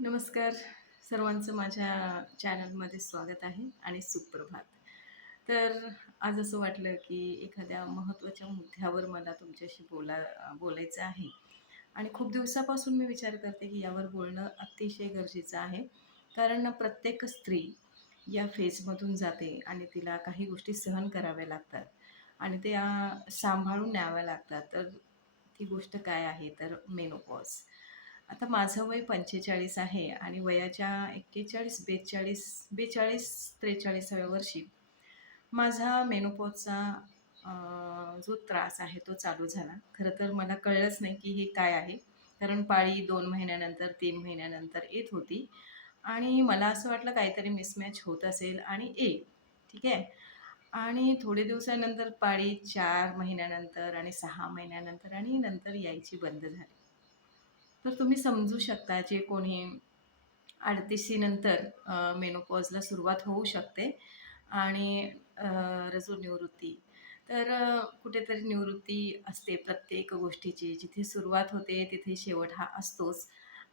नमस्कार. सर्वांचं माझ्या चॅनलमध्ये स्वागत आहे आणि सुप्रभात. तर आज असं वाटलं, की एखाद्या महत्त्वाच्या मुद्द्यावर मला तुमच्याशी बोलायचं आहे आणि खूप दिवसापासून मी विचार करते, की यावर बोलणं अतिशय गरजेचं आहे. कारण ना प्रत्येक स्त्री या फेजमधून जाते आणि तिला काही गोष्टी सहन कराव्या लागतात आणि त्या सांभाळून न्याव्या लागतात. तर ती गोष्ट काय आहे तर मेनोपॉज. आता माझं वय 45 आहे आणि वयाच्या 41, 43 वर्षी माझा मेनोपॉजचा जो त्रास आहे तो चालू झाला. खरं तर मला कळलंच नाही की हे काय आहे. कारण पाळी 2 महिन्यानंतर, 3 महिन्यानंतर येत होती आणि मला असं वाटलं काहीतरी मिसमॅच होत असेल आणि येईल. ठीक आहे. आणि थोडे दिवसानंतर पाळी 4 महिन्यानंतर आणि 6 महिन्यानंतर आणि नंतर यायची बंद झाली. तर तुम्ही समजू शकता जे कोणी 38शी नंतर मेनोपॉजला सुरुवात होऊ शकते आणि रजोनिवृत्ती. तर कुठेतरी निवृत्ती असते प्रत्येक गोष्टीची. जिथे सुरुवात होते तिथे शेवट हा असतोच.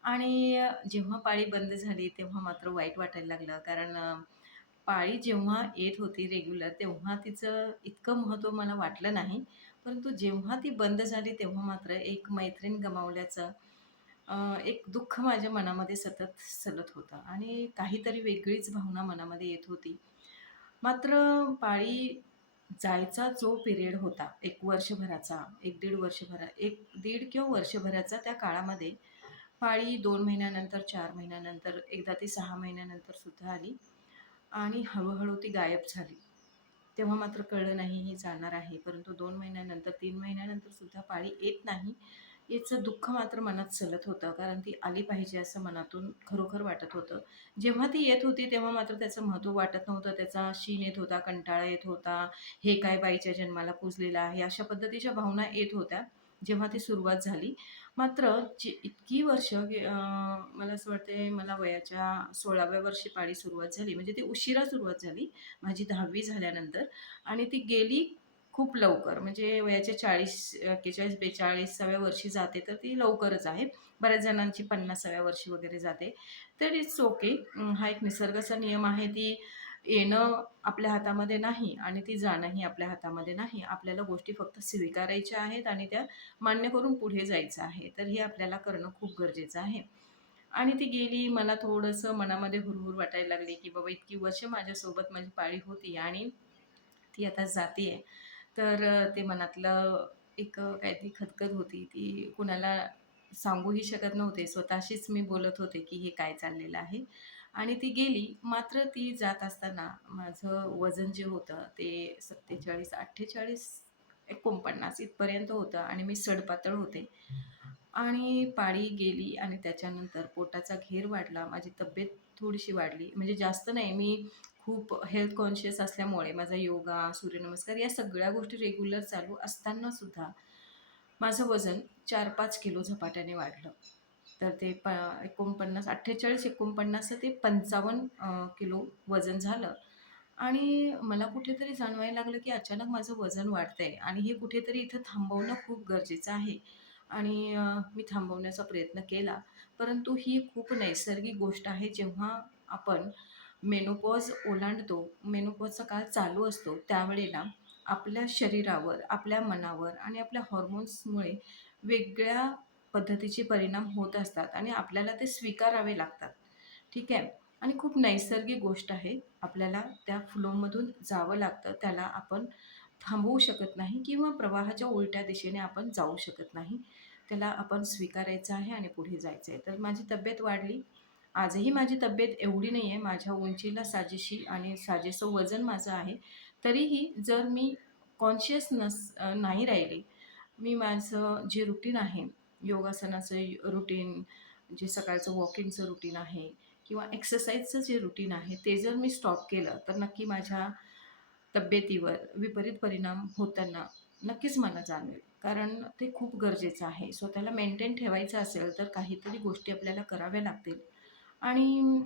आणि जेव्हा पाळी बंद झाली तेव्हा मात्र वाईट वाटायला लागलं. कारण पाळी जेव्हा येत होती रेग्युलर तेव्हा तिचं इतकं महत्त्व मला वाटलं नाही. परंतु जेव्हा ती बंद झाली तेव्हा मात्र एक मैत्रीण गमावल्याचं एक दुःख माझ्या मनामध्ये सतत सलत होतं आणि काहीतरी वेगळीच भावना मनामध्ये येत होती. मात्र पाळी जायचा जो पिरियड होता, 1 वर्षभराचा, 1-1.5 वर्षभरा 1-1.5 किंवा वर्षभराचा त्या काळामध्ये पाळी 2 महिन्यानंतर, 4 महिन्यानंतर, एकदा ती 6 महिन्यानंतर सुद्धा आली आणि हळू ती गायब झाली. तेव्हा मात्र कळलं नाही ही जाणार आहे. परंतु 2 महिन्यानंतर, 3 महिन्यानंतर सुद्धा पाळी येत नाही, याचं दुःख मात्र मनात सलत होतं. कारण ती आली पाहिजे असं मनातून खरोखर वाटत होतं. जेव्हा ती येत होती तेव्हा मात्र त्याचं महत्त्व वाटत नव्हतं. त्याचा शीण येत होता, कंटाळा येत होता. हे काय बाईच्या जन्माला पूजलेलं आहे, अशा पद्धतीच्या भावना येत होत्या, जेव्हा ती सुरुवात झाली. मात्र जी इतकी वर्ष मला असं वाटतंय मला वयाच्या 16व्या वर्षी पाळी सुरुवात झाली. म्हणजे ती उशिरा सुरुवात झाली. माझी 10वी झाल्यानंतर आणि ती गेली खूप लवकर. म्हणजे वयाच्या 40, 41, 42व्या वर्षी जाते, तर ती लवकरच आहे. बऱ्याच जणांची 50व्या वर्षी वगैरे जाते. तर इट्स ओके. हा एक निसर्गाचा नियम आहे. ती येणं आपल्या हातामध्ये नाही आणि ती जाणंही आपल्या हातामध्ये नाही. आपल्याला गोष्टी फक्त स्वीकारायच्या आहेत आणि त्या मान्य करून पुढे जायचं आहे. तर हे आपल्याला करणं खूप गरजेचं आहे. आणि ती गेली. मला थोडंसं मनामध्ये हुरहुर वाटायला लागली, की बाबा इतकी वर्ष माझ्यासोबत माझी पाळी होती आणि ती आता जातीये. तर ते मनातलं एक काहीतरी खदखद होती. ती कुणाला सांगूही शकत नव्हते. स्वतःशीच मी बोलत होते, की हे काय चाललेलं आहे. आणि ती गेली. मात्र ती जात असताना माझं वजन जे होतं ते 47, 48, 49 इथपर्यंत होतं आणि मी सडपातळ होते. आणि पाळी गेली आणि त्याच्यानंतर पोटाचा घेर वाढला. माझी तब्येत थोडीशी वाढली. म्हणजे जास्त नाही. मी खूप हेल्थ कॉन्शियस असल्यामुळे माझा योगा, सूर्यनमस्कार या सगळ्या गोष्टी रेग्युलर चालू असताना सुद्धा माझं वजन 4-5 किलो झपाट्याने वाढलं. तर ते 49 48-49 ते 55 किलो वजन झालं आणि मला कुठेतरी जाणवायला लागलं, की अचानक माझं वजन वाढतंय आणि हे कुठेतरी इथं थांबवणं खूप गरजेचं आहे आणि मी थांबवण्याचा प्रयत्न केला. परंतु ही खूप नैसर्गिक गोष्ट आहे. जेव्हा आपण मेनोपॉज ओलांडतो, मेनोपॉजचा काळ चालू असतो, त्यावेळेला आपल्या शरीरावर, आपल्या मनावर आणि आपल्या हॉर्मोन्समुळे वेगळ्या पद्धतीचे परिणाम होत असतात आणि आपल्याला ते स्वीकारावे लागतात. ठीक आहे. आणि खूप नैसर्गिक गोष्ट आहे. आपल्याला त्या फ्लोमधून जावं लागतं. त्याला आपण थांबवू शकत नाही किंवा प्रवाहाच्या उलट्या दिशेने आपण जाऊ शकत नाही. त्याला आपण स्वीकारायचं आहे आणि पुढे जायचं आहे. तर माझी तब्येत वाढली. आजही माझी तब्येत एवढी नाही आहे. माझ्या उंचीला साजेशी आणि साजेसं वजन माझं आहे. तरीही जर मी नाही राहिली, मी माझं जे रुटीन आहे, योगासनाचं रुटीन, जे सकाळचं वॉकिंगचं रुटीन आहे किंवा एक्सरसाइजचं जे रुटीन आहे, ते जर मी स्टॉप केलं, तर नक्की माझ्या तब्येतीवर विपरीत परिणाम होताना नक्कीच मला जाणवेल. कारण ते खूप गरजेचं आहे. स्वतःला मेंटेन ठेवायचं असेल, तर काहीतरी गोष्टी आपल्याला कराव्या लागतील आणि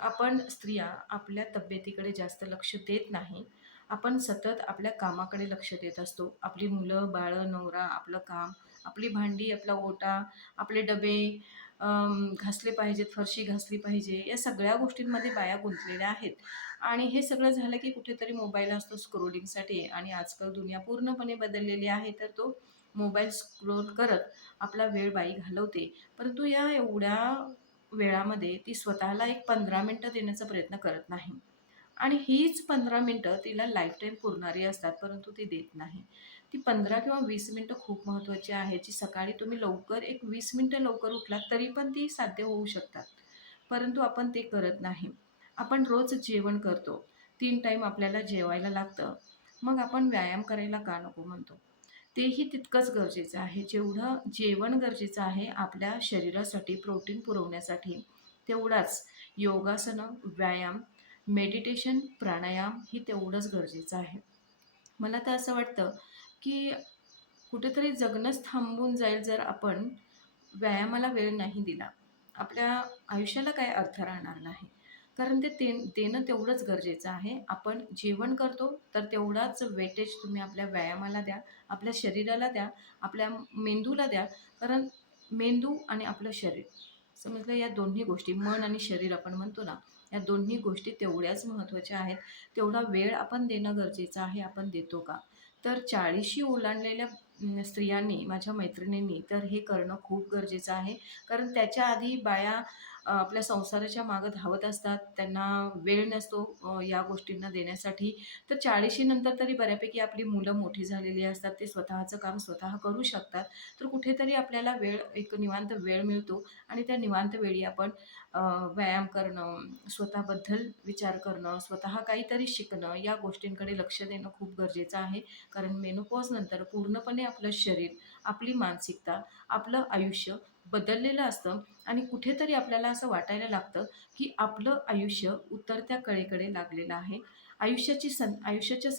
आपण स्त्रिया आपल्या तब्येतीकडे जास्त लक्ष देत नाही. आपण सतत आपल्या कामाकडे लक्ष देत असतो. आपली मुलं, बाळं, नवरा, आपलं काम, आपली भांडी, आपला ओटा, आपले डबे, घासले पाहिजेत, फरशी घासली पाहिजे, या सगळ्या गोष्टींमध्ये बाया गुंतलेल्या आहेत. आणि हे सगळं झालं की कुठेतरी मोबाईल असतो स्क्रोलिंगसाठी, आणि आजकाल दुनिया पूर्णपणे बदललेली आहे, तर तो मोबाईल स्क्रोल करत आपला वेळ बाई घालवते. परंतु या एवढ्या वेळामध्ये ती स्वतःला एक 15 मिनिटं देण्याचा प्रयत्न करत नाही. आणि हीच 15 मिनिटं तिला लाईफटाईम पुरणारी असतात, परंतु ती देत नाही. ती 15 किंवा 20 मिनिटं खूप महत्त्वाची आहे, जी सकाळी तुम्ही लवकर एक 20 मिनिटं लवकर उठलात तरी पण ती साध्य होऊ शकतात. परंतु आपण ते करत नाही. आपण रोज जेवण करतो. 3 टाईम आपल्याला जेवायला लागतं. मग आपण व्यायाम करायला का नको म्हणतो? तेही तितकंच गरजेचं आहे. जेवढं जेवण गरजेचं आहे आपल्या शरीरासाठी प्रोटीन पुरवण्यासाठी, तेवढाच योगासनं, व्यायाम, मेडिटेशन, प्राणायाम ही तेवढंच गरजेचं आहे. मला तर असं वाटतं, की कुठेतरी जगणंच थांबून जाईल जर आपण व्यायामाला वेळ नाही दिला. आपल्या आयुष्याला काही अर्थ राहणार नाही. कारण ते देणं तेवढंच गरजेचं आहे. आपण जेवण करतो, तर तेवढाच वेटेज तुम्ही आपल्या व्यायामाला द्या, आपल्या शरीराला द्या, आपल्या मेंदूला द्या. कारण मेंदू आणि आपलं शरीर, समजलं, या दोन्ही गोष्टी, मन आणि शरीर आपण म्हणतो ना, या दोन्ही गोष्टी तेवढ्याच महत्त्वाच्या आहेत. तेवढा वेळ आपण देणं गरजेचं आहे. आपण देतो का? तर 40शी ओलांडलेल्या स्त्रियांनी, माझ्या मैत्रिणींनी तर हे करणं खूप गरजेचं आहे. कारण त्याच्या आधी बाया आपल्या संसाराच्या मागे धावत असतात. त्यांना वेळ नसतो या गोष्टींना देण्यासाठी. तर 40शी नंतर तरी बऱ्यापैकी आपली मुलं मोठी झालेली असतात. ते स्वतःचं काम स्वतः करू शकतात. तर कुठेतरी आपल्याला एक निवांत वेळ मिळतो, आणि त्या निवांत वेळी आपण अ, व्यायाम करणं, स्वतःबद्दल विचार करणं, स्वतः काहीतरी शिकणं, या गोष्टींकडे लक्ष देणं खूप गरजेचं आहे. कारण मेनोपॉजनंतर पूर्णपणे आपलं शरीर, आपली मानसिकता, आपलं आयुष्य बदललेलं असतं, आणि कुठेतरी आपल्याला असं वाटायला लागतं, की आपलं आयुष्य उतरत्या कळेकडे लागलेलं आहे. आयुष्याच्या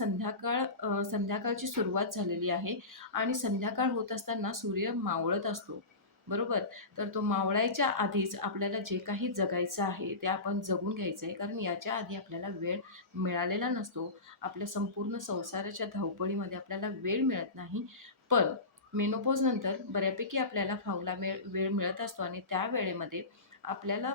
संध्याकाळची सुरुवात झालेली आहे, आणि संध्याकाळ होत असताना सूर्य मावळत असतो, बरोबर? तर तो मावळायच्या आधीच आपल्याला जे काही जगायचं आहे, ते आपण जगून घ्यायचं आहे. कारण याच्या आधी आपल्याला वेळ मिळालेला नसतो. आपल्या संपूर्ण संसाराच्या धावपळीमध्ये आपल्याला वेळ मिळत नाही. पण मेनोपॉजनंतर बऱ्यापैकी आपल्याला फावला वेळ मिळत असतो, आणि त्या वेळेमध्ये आपल्याला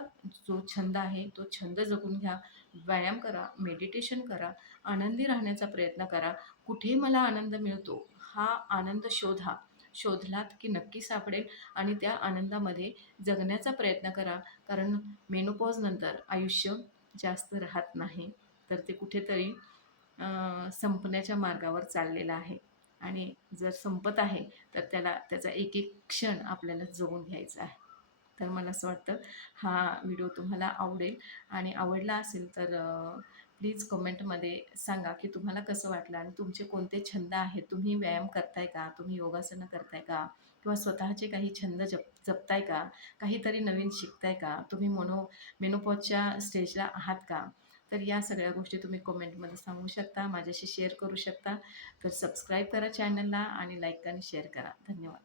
जो छंद आहे, तो छंद जगून घ्या. व्यायाम करा, मेडिटेशन करा, आनंदी राहण्याचा प्रयत्न करा. कुठे मला आनंद मिळतो, हा आनंद शोधा. शोधलात की नक्की सापडेल, आणि त्या आनंदामध्ये जगण्याचा प्रयत्न करा. कारण मेनोपॉजनंतर आयुष्य जास्त राहत नाही. तर ते कुठेतरी संपण्याच्या मार्गावर चाललेलं आहे, आणि जर संपत आहे, तर त्याचा एक एक क्षण आपल्याला जगून घ्यायचा आहे. तर मला असं वाटतं, हा व्हिडिओ तुम्हाला आवडेल, आणि आवडला असेल तर प्लीज कमेंटमध्ये सांगा की तुम्हाला कसं वाटलं, आणि तुमचे कोणते छंद आहेत. तुम्ही व्यायाम करताय का? तुम्ही योगासनं करताय का? किंवा स्वतःचे काही छंद जपताय का? काहीतरी नवीन शिकताय का? तुम्ही मेनोपॉजच्या स्टेजला आहात का? तर या सगळ्या गोष्टी तुम्ही कमेंटमध्ये सांगू शकता, माझ्याशी शेअर करू शकता. तर सबस्क्राईब करा चॅनलला, आणि लाईक आणि शेअर करा. धन्यवाद.